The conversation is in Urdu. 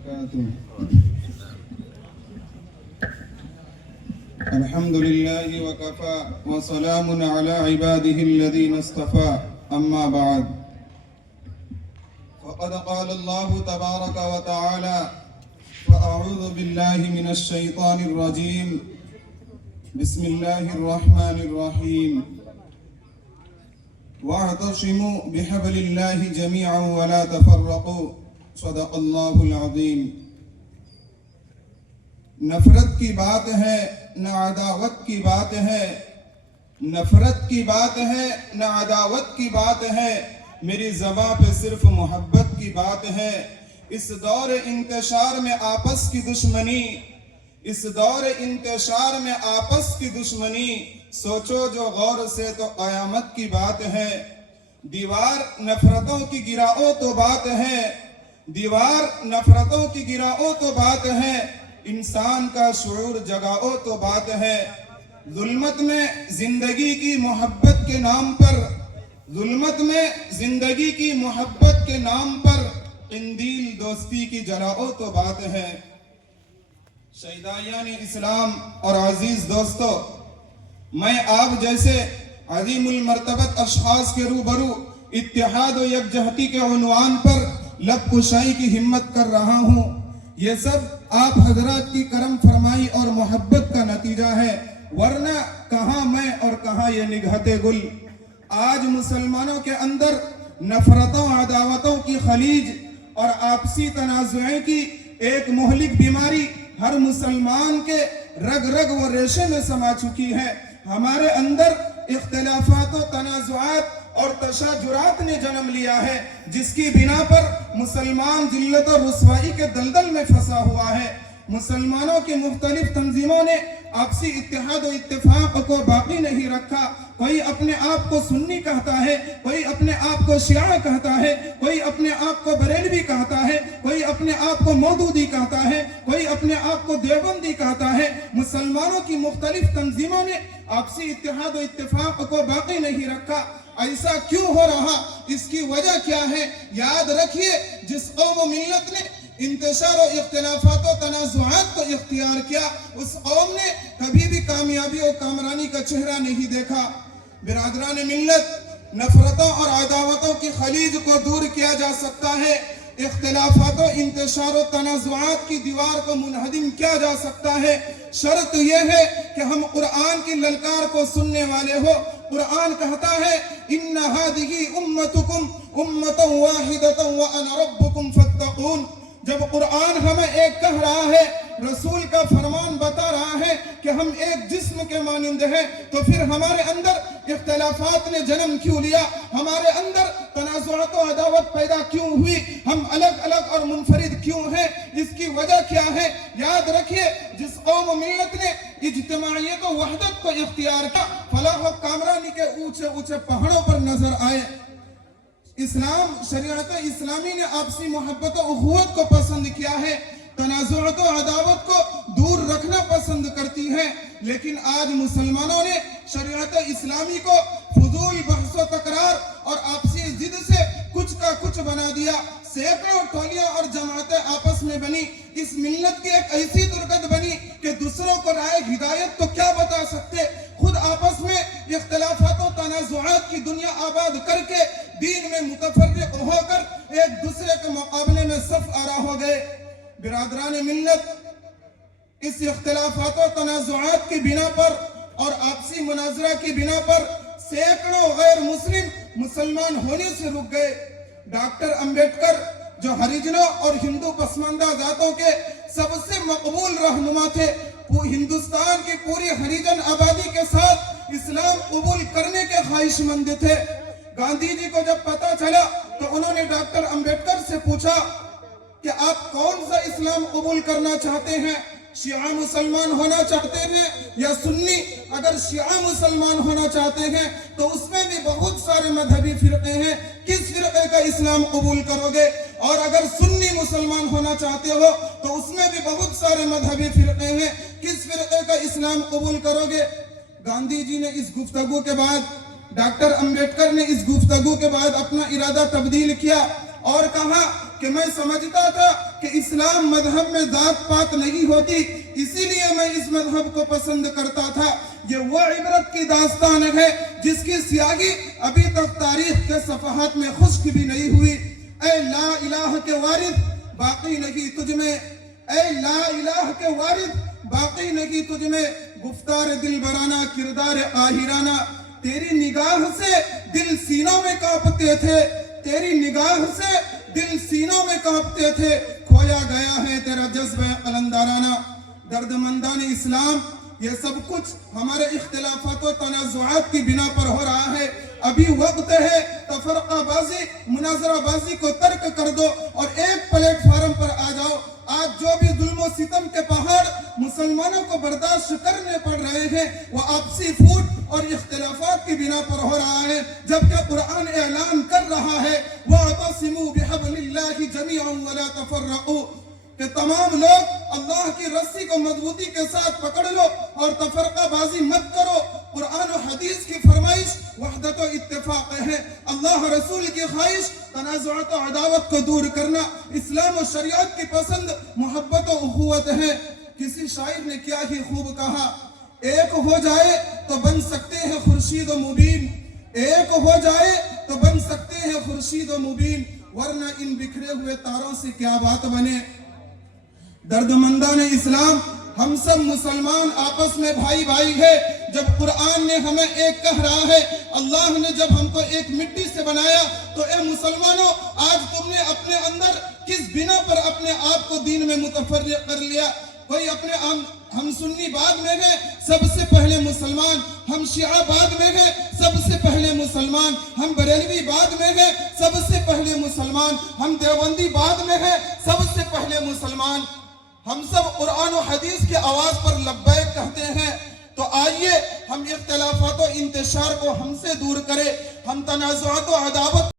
وبركاته. الحمد لله وكفى وسلام على عباده الذين اصطفى أما بعد فقد قال الله تبارك وتعالى فأعوذ بالله من الشيطان الرجيم بسم الله الرحمن الرحيم واعتصموا بحبل الله جميعا ولا تفرقوا صدق اللہ العظیم. نفرت کی بات ہے نہ عداوت کی بات ہے، نفرت کی بات ہے نہ عداوت کی بات ہے، میری زباں پہ صرف محبت کی بات ہے. اس دور انتشار میں آپس کی دشمنی، اس دور انتشار میں آپس کی دشمنی، سوچو جو غور سے تو قیامت کی بات ہے. دیوار نفرتوں کی گراؤ تو بات ہے، دیوار نفرتوں کی گراؤ تو بات ہے، انسان کا شعور جگاؤ تو بات ہے. ظلمت میں زندگی کی محبت کے نام پر، ظلمت میں زندگی کی محبت کے نام پر قندیل دوستی کی جلاؤ تو بات ہے. شہدائیان اسلام اور عزیز دوستو، میں آپ جیسے عظیم المرتبت اشخاص کے روبرو اتحاد و یکجہتی کے عنوان پر لب کشائی کی ہمت کر رہا ہوں. یہ سب آپ حضرات کی کرم فرمائی اور محبت کا نتیجہ ہے، ورنہ کہاں میں اور کہاں یہ نگہتے گل. آج مسلمانوں کے اندر نفرتوں عداوتوں کی خلیج اور آپسی تنازعیں کی ایک مہلک بیماری ہر مسلمان کے رگ رگ و ریشے میں سما چکی ہے. ہمارے اندر اختلافات و تنازعات اور تشاجرات نے جنم لیا ہے، جس کی بنا پر مسلمان ذلت و رسوائی کے دلدل میں پھنسا ہوا ہے. مسلمانوں کی مختلف تنظیموں نے آپسی اتحاد و اتفاق کو باقی نہیں رکھا. کوئی اپنے آپ کو سنی کہتا ہے، کوئی اپنے آپ کو شیعہ کہتا ہے، کوئی اپنے آپ کو بریلوی کہتا ہے، کوئی اپنے آپ کو مودودی کہتا ہے، کوئی اپنے آپ کو دیوبندی کہتا ہے. مسلمانوں کی مختلف تنظیموں نے آپسی اتحاد و اتفاق کو باقی نہیں رکھا. ایسا کیوں ہو رہا؟ اس کی وجہ کیا ہے؟ یاد رکھیے، جس قوم و ملت نے انتشار و اختلافات و تنازعات کو اختیار کیا، اس قوم نے کبھی بھی کامیابی و کامرانی کا چہرہ نہیں دیکھا. برادران ملت، نفرتوں اور عداوتوں کی خلیج کو دور کیا جا سکتا ہے، اختلافات و انتشار و تنازعات کی دیوار کو منہدم کیا جا سکتا ہے. شرط یہ ہے کہ ہم قرآن کی للکار کو سننے والے ہو. قرآن کہتا ہے ان هذه امتکم امۃ واحدۃ وانا ربکم فاتقون. جب قرآن ہمیں ایک کہہ رہا ہے، رسول کا فرمان بتا رہا ہے کہ ہم ایک جسم کے مانند ہیں، تو پھر ہمارے اندر اختلافات نے جنم کیوں لیا؟ ہمارے اندر تنازعات و عداوت پیدا کیوں ہوئی؟ ہم الگ الگ اور منفرد کیوں ہیں؟ اس کی وجہ کیا ہے؟ یاد رکھیے، جس قوم و ملت نے اجتماعیت و وحدت کو اختیار کیا، فلاح و کامرانی کے اونچے اونچے پہاڑوں پر نظر آئے. اسلام، شریعت اسلامی نے آپسی محبت و اخوت کو پسند کیا ہے، تنازعات و عداوت کو دور رکھنا پسند کرتی ہے. لیکن آج مسلمانوں نے شریعت اسلامی کو فضول بحث و تکرار اور آپسی ضد سے کچھ کا کچھ بنا دیا. سینکڑوں ٹولیاں اور جماعتیں آپس میں بنی. اس ملت کی ایک ایسی درگت بنی کہ دوسروں کو رائے ہدایت تو کیا بتا سکتے، خود آپس میں اختلافات و تنازعات کی دنیا آباد کر کے دین میں متفرق ہو کر ایک دوسرے کے مقابلے میں صف آرا ہو گئے. برادران ملت، اس اختلافات و تنازعات کی بنا پر اور آپسی مناظرہ کی بنا پر سینکڑوں غیر مسلم مسلمان ہونے سے رک گئے. ڈاکٹر امبیڈکر جو ہریجنوں اور ہندو پسماندہ ذاتوں کے سب سے مقبول رہنما تھے، وہ ہندوستان کی پوری ہریجن آبادی کے ساتھ اسلام قبول کرنے کے خواہش مند تھے. گاندھی جی کو جب پتا چلا تو انہوں نے ڈاکٹر امبیڈکر سے پوچھا کہ آپ کون سا اسلام قبول کرنا چاہتے ہیں؟ شیعہ مسلمان ہونا چاہتے ہیں یا سنی؟ اگر شیعہ مسلمان ہونا چاہتے ہیں تو اس میں بھی بہت سارے مذہبی فرقے ہیں، کس فرقے کا اسلام قبول کرو گے؟ اور اگر سنی مسلمان ہونا چاہتے ہو تو اس میں بھی بہت سارے مذہبی فرقے ہیں، کس فرقے کا اسلام قبول کرو گے؟ گاندھی جی نے اس گفتگو کے بعد، ڈاکٹر امبیڈکر نے اس گفتگو کے بعد اپنا ارادہ تبدیل کیا اور کہا کہ میں سمجھتا تھا کہ اسلام مذہب میں ذات پات نہیں ہوتی، اسی لیے میں اس مذہب کو پسند کرتا تھا۔ یہ وہ عبرت کی داستان ہے جس کی سیاہی ابھی تک تاریخ کے صفحات میں خشک بھی نہیں ہوئی۔ اے لا الہ کے وارث، باقی نہیں تجھ میں، اے لا الہ کے وارث، باقی نہیں تجھ میں گفتار دل برانہ، کردار قاہرانہ۔ تیری نگاہ سے دل سینوں میں کانپتے تھے، تیری نگاہ سے دل سینوں میں کانپتے تھے، کھویا گیا ہے تیرا جذبہ قلندرانہ۔ درد مندان اسلام، یہ سب کچھ ہمارے اختلافات و تنازعات کی بنا پر ہو رہا ہے۔ ابھی وقت ہے تفرقہ بازی، مناظرہ بازی کو ترک کر دو اور ایک پلیٹ فارم پر آ جاؤ۔ آج جو بھی ظلم و ستم کے پہاڑ مسلمانوں کو برداشت کرنے پڑ رہے ہیں، وہ آپسی پھوٹ اور اختلافات کی بنا پر ہو رہا ہے، جبکہ قرآن اعلان کر رہا ہے وَاعْتَصِمُوا بِحَبْلِ اللَّهِ جَمِيعًا وَلَا تَفَرَّقُوا، کہ تمام لوگ اللہ کی رسی کو مضبوطی کے ساتھ پکڑ لو اور تفرقہ بازی مت کرو۔ قرآن و حدیث کی فرمائش وحدت و اتفاق ہے، اللہ رسول کی خواہش تنازعات و عداوت کو دور کرنا، اسلام و شریعت کی پسند محبت و اخوت ہے۔ کسی شاعر نے کیا ہی خوب کہا، ایک ہو جائے تو بن سکتے ہیں خورشید و مبین، ایک ہو جائے تو بن سکتے ہیں خورشید و مبین، ورنہ ان بکھرے ہوئے تاروں سے کیا بات بنے۔ درد مندان اسلام، ہم سب مسلمان آپس میں بھائی بھائی ہے۔ جب قرآن نے ہمیں ایک کہہ رہا ہے، اللہ نے جب ہم کو ایک مٹی سے بنایا، تو اے مسلمانوں، آج تم نے اپنے اندر کس بنا پر اپنے آپ کو دین میں متفرق کر لیا؟ کوئی اپنے ہم سنی بعد میں گئے، سب سے پہلے مسلمان، ہم شیعہ بعد میں گئے، سب سے پہلے مسلمان، ہم بریلوی بعد میں گئے، سب سے پہلے مسلمان، ہم دیوبندی بعد میں گئے، سب سے پہلے مسلمان۔ ہم سب قرآن و حدیث کی آواز پر لبیک کہتے ہیں، تو آئیے ہم اختلافات و انتشار کو ہم سے دور کریں، ہم تنازعات و عداوت